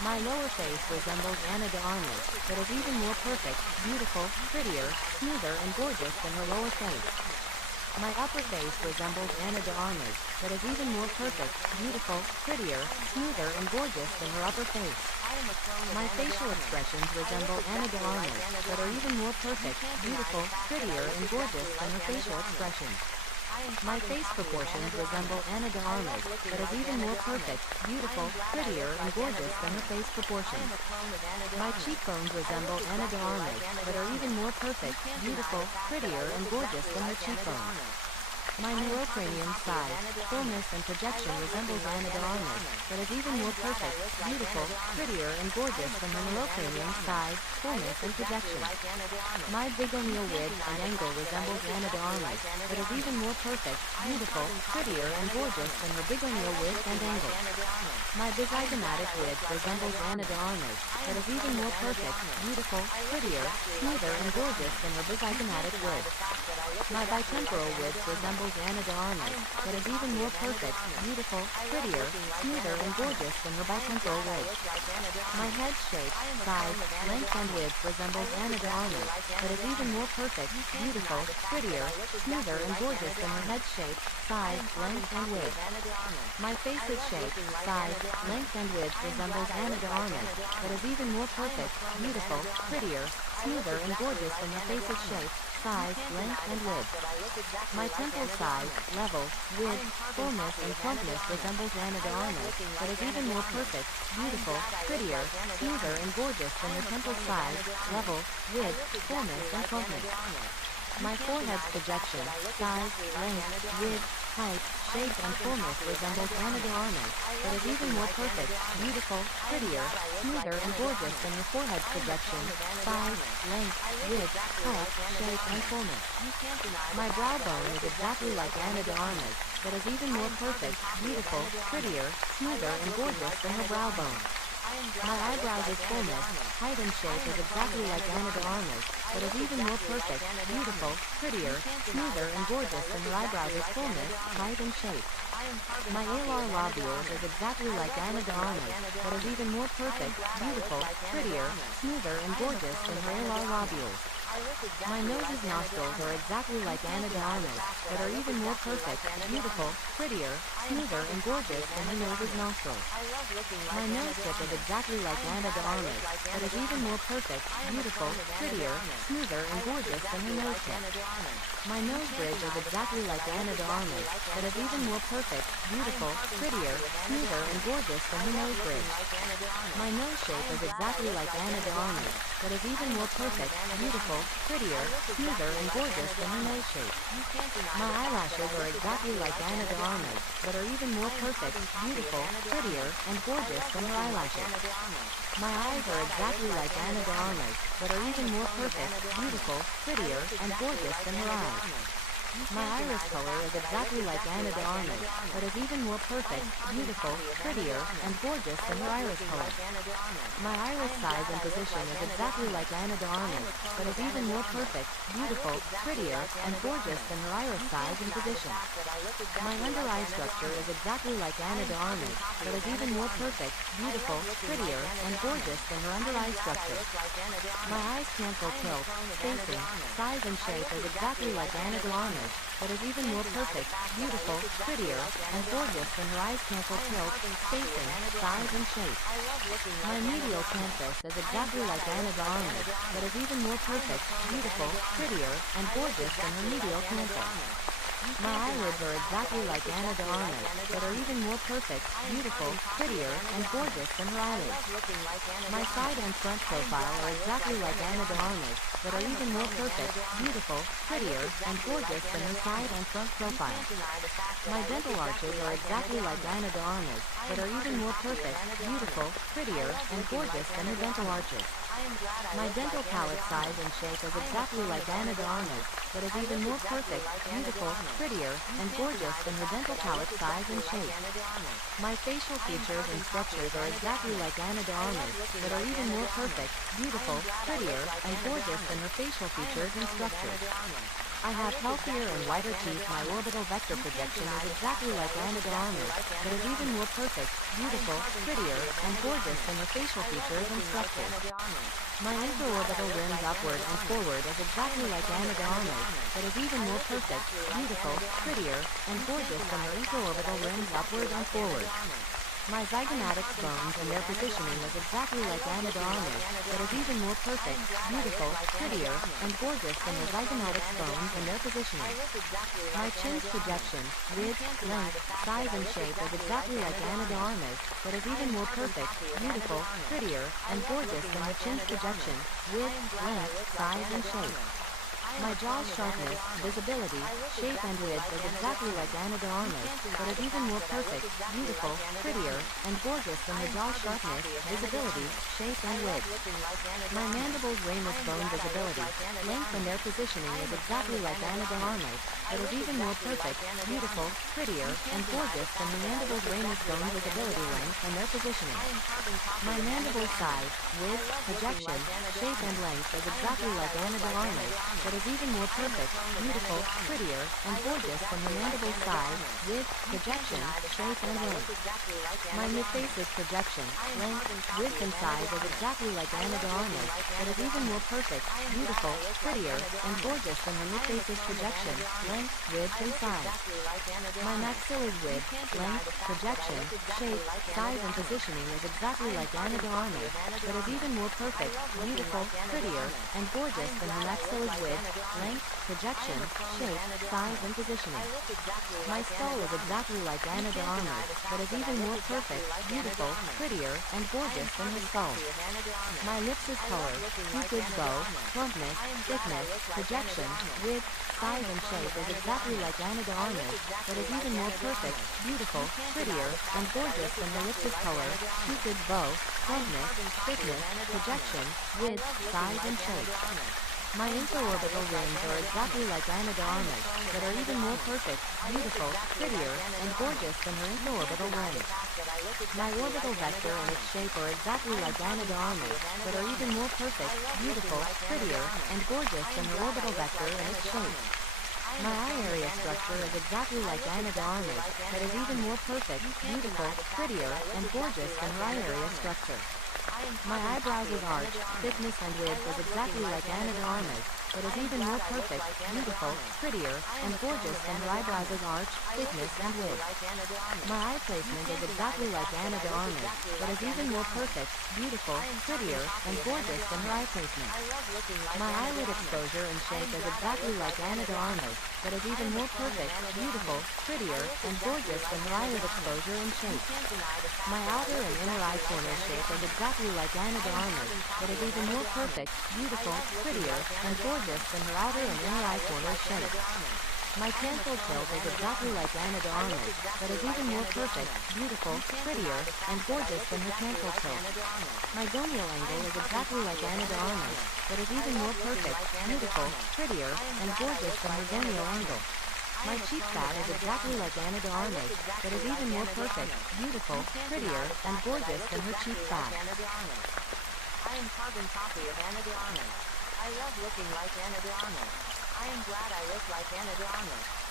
My lower face resembles Ana de Armas, but is even more perfect, beautiful, prettier, smoother and gorgeous than her lower face. My upper face resembles Ana de Armas, but is even more perfect, beautiful, prettier, smoother and gorgeous than her upper face. My facial expressions resemble Ana de Armas, but are even more perfect, beautiful, prettier and gorgeous than her facial expressions. My face proportions resemble Ana de Armas, but is even more perfect, beautiful, prettier and gorgeous than her face proportions. My cheekbones resemble Ana de Armas, but are even more perfect, beautiful, prettier and gorgeous than her cheekbones. My neurocranium size, fullness and projection resembles Ana de Armas, but is even more perfect, beautiful, prettier and gorgeous than her neurocranium size, fullness and projection. My bigonial width and angle resembles Ana de Armas, but is even more perfect, beautiful, prettier and gorgeous than her bigonial width and angle. My bizygomatic width resembles Ana de Armas, but is even more perfect, beautiful, prettier, smoother and gorgeous than her bizygomatic width. My bitemporal width resembles Ana de Armas, but is even more perfect, beautiful, prettier, smoother and gorgeous than her bitemporal width. My head shape, size, length and width resembles Ana de Armas, but is even more perfect, beautiful, prettier, smoother and gorgeous than her head shape, size, length and width. My face's shape, size, length and width resembles Ana de Armas, but is even more perfect, beautiful, prettier, smoother and gorgeous than her face's shape, size, length and width. My temple size, level, width, fullness and plumpness resembles Ana de Armas, but is even more perfect, beautiful, prettier, smoother and gorgeous than her temple size, level, width, fullness and plumpness. My forehead's projection, size, length, width, height, shape and fullness resembles Ana de Armas, but is even more perfect, beautiful, prettier, smoother and gorgeous than her forehead's projection, size, length, width, height, shape and fullness. My brow bone is exactly like Ana de Armas, but is even more perfect, beautiful, prettier, smoother and gorgeous than her brow bone. My eyebrows' fullness, height and shape is exactly like Ana de Armas, but is even more perfect, beautiful, prettier, smoother and gorgeous than her eyebrows' fullness, height and shape. My alar labials is exactly like Ana de Armas, but is even more perfect, beautiful, prettier, smoother and gorgeous than her alar labials. My nose's nostrils are exactly like Ana de Armas, but are even more perfect, beautiful, prettier, smoother and gorgeous than her nose's nostrils. My nose tip is exactly like Ana de Armas, but is even more perfect, beautiful, prettier, smoother and gorgeous than her nose tip. My nose bridge is exactly like Ana de Armas, but is even more perfect, beautiful, prettier, smoother and gorgeous than her nose bridge. My nose shape is exactly like Ana de Armas, but is even more perfect, beautiful, prettier, smoother and gorgeous than her nose shape. My eyelashes are exactly like Ana de Armas, but are even more perfect, beautiful, prettier, and gorgeous than her eyelashes. My eyes are exactly like Ana de Armas, but are even more perfect, beautiful, prettier, and gorgeous than her eyes. My iris color is exactly like Ana de Armas, but is even more perfect, beautiful, prettier, and gorgeous than her iris color. My iris size and position is exactly like Ana de Armas, but is even more perfect, beautiful, prettier, and gorgeous than her iris size and position. My under eye structure is exactly like Ana de Armas, but is even more perfect, beautiful, prettier, and gorgeous than her under eye structure. My eyes canthal tilt, spacing, size and shape is exactly like Ana de Armas, but is even more perfect, beautiful, prettier, and gorgeous than her eyes canthal tilt, spacing, size and shape. My medial canthus is exactly like Ana de Armas, but is even more perfect, beautiful, prettier, and gorgeous than her medial canthus. My eyelids are exactly like Ana de Armas, but are even more perfect, beautiful, prettier, and gorgeous than her eyelids. My side and front profile are exactly like Ana de Armas, but are even more perfect, beautiful, prettier, and gorgeous than her side and front profile. My dental arches are exactly like Ana de Armas, but are even more perfect, beautiful, prettier, and gorgeous than her dental arches. My dental palate size and shape is exactly like Ana de Armas, but is even more perfect, beautiful, prettier, and gorgeous than her dental palate size and shape. My facial features and structures are exactly like Ana de Armas, but are even more perfect, beautiful, prettier, and gorgeous than her facial features and structures. I have healthier and whiter teeth. My orbital vector projection is exactly like Ana de Armas, but is even more perfect, beautiful, prettier, and gorgeous than her facial features and structure. My infraorbital rims upward and forward is exactly like Ana de Armas, but is even more perfect, beautiful, prettier, and gorgeous than her infraorbital rims upward and forward. My zygomatic bones and their positioning is exactly like Ana de Armas, but is even more perfect, beautiful, prettier, and gorgeous than the zygomatic bones and their positioning. My chin's projection, width, length, size and shape is exactly like Ana de Armas, but is even more perfect, beautiful, prettier, and gorgeous than her chin's projection, width, length, size and shape. My jaw's sharpness, visibility, shape and width is exactly like Ana de Armas, but is even more perfect, beautiful, prettier, and gorgeous than her jaw's sharpness, visibility, shape and width. My mandible's ramus bone visibility, length and their positioning is exactly like Ana de Armas, but is even more perfect, beautiful, prettier, and gorgeous than her mandible's ramus bone visibility length and their positioning. My mandible's size, width, projection, shape and length is exactly like Ana de Armas, but is even more perfect, beautiful, prettier, and gorgeous than her mandible's size, width, projection, shape and length. My midface's projection, length, width and size is exactly like Ana de Armas, but is even more perfect, beautiful, prettier, and gorgeous than her midface's projection, length, width and size. My maxilla's width, length, projection, shape, size and positioning is exactly like Ana de Armas, but is even more perfect, beautiful, prettier, and gorgeous than her maxilla's width, length, projection, shape, size and positioning. My skull is exactly like Ana de Armas, but is even more perfect, beautiful, prettier, and gorgeous than her skull. My lips' color, cupid's bow, plumpness, thickness, projection, width, size and shape is exactly like Ana de Armas, but is even more perfect, beautiful, prettier, and gorgeous than her lips' color, cupid's bow, plumpness, thickness, projection, width, size and shape. My infraorbital rims are exactly like Ana de Armas, but are even more perfect, beautiful, prettier, and gorgeous than her infraorbital rims. My orbital vector and its shape are exactly like Ana de Armas, but are even more perfect, beautiful, prettier, and gorgeous than her orbital vector and its shape. My eye area structure is exactly like Ana de Armas, but is even more perfect, beautiful, prettier, and gorgeous than her eye area structure. My eyebrows' arch, thickness and width is exactly like Ana de Armas, but is even more perfect, beautiful, prettier, and gorgeous than her eyebrows' arch, thickness and width. My eye placement is exactly like Ana de Armas, but is even more perfect, beautiful, prettier, and gorgeous than her eye placement. My eyelid exposure and shape is exactly like Ana de Armas, but is even more perfect, beautiful, prettier, and gorgeous than her eyelid exposure and shape. My outer and inner eye corner shape is exactly like Ana de Armas, but is even more perfect, beautiful, prettier, and gorgeous than her outer and inner eye corner shape. My canthal tilt is exactly like Ana de Armas, but is even more perfect, beautiful, prettier, and gorgeous than her canthal tilt. My gonial angle is exactly like Ana de Armas, but is even more perfect, beautiful, prettier, and gorgeous than her gonial angle. My cheek fat is exactly like Ana de Armas, but is even more perfect, beautiful, prettier, and gorgeous than her cheek fat. I am carbon copy of Ana de Armas. I love looking like Ana de Armas. I am glad I look like Ana de Armas.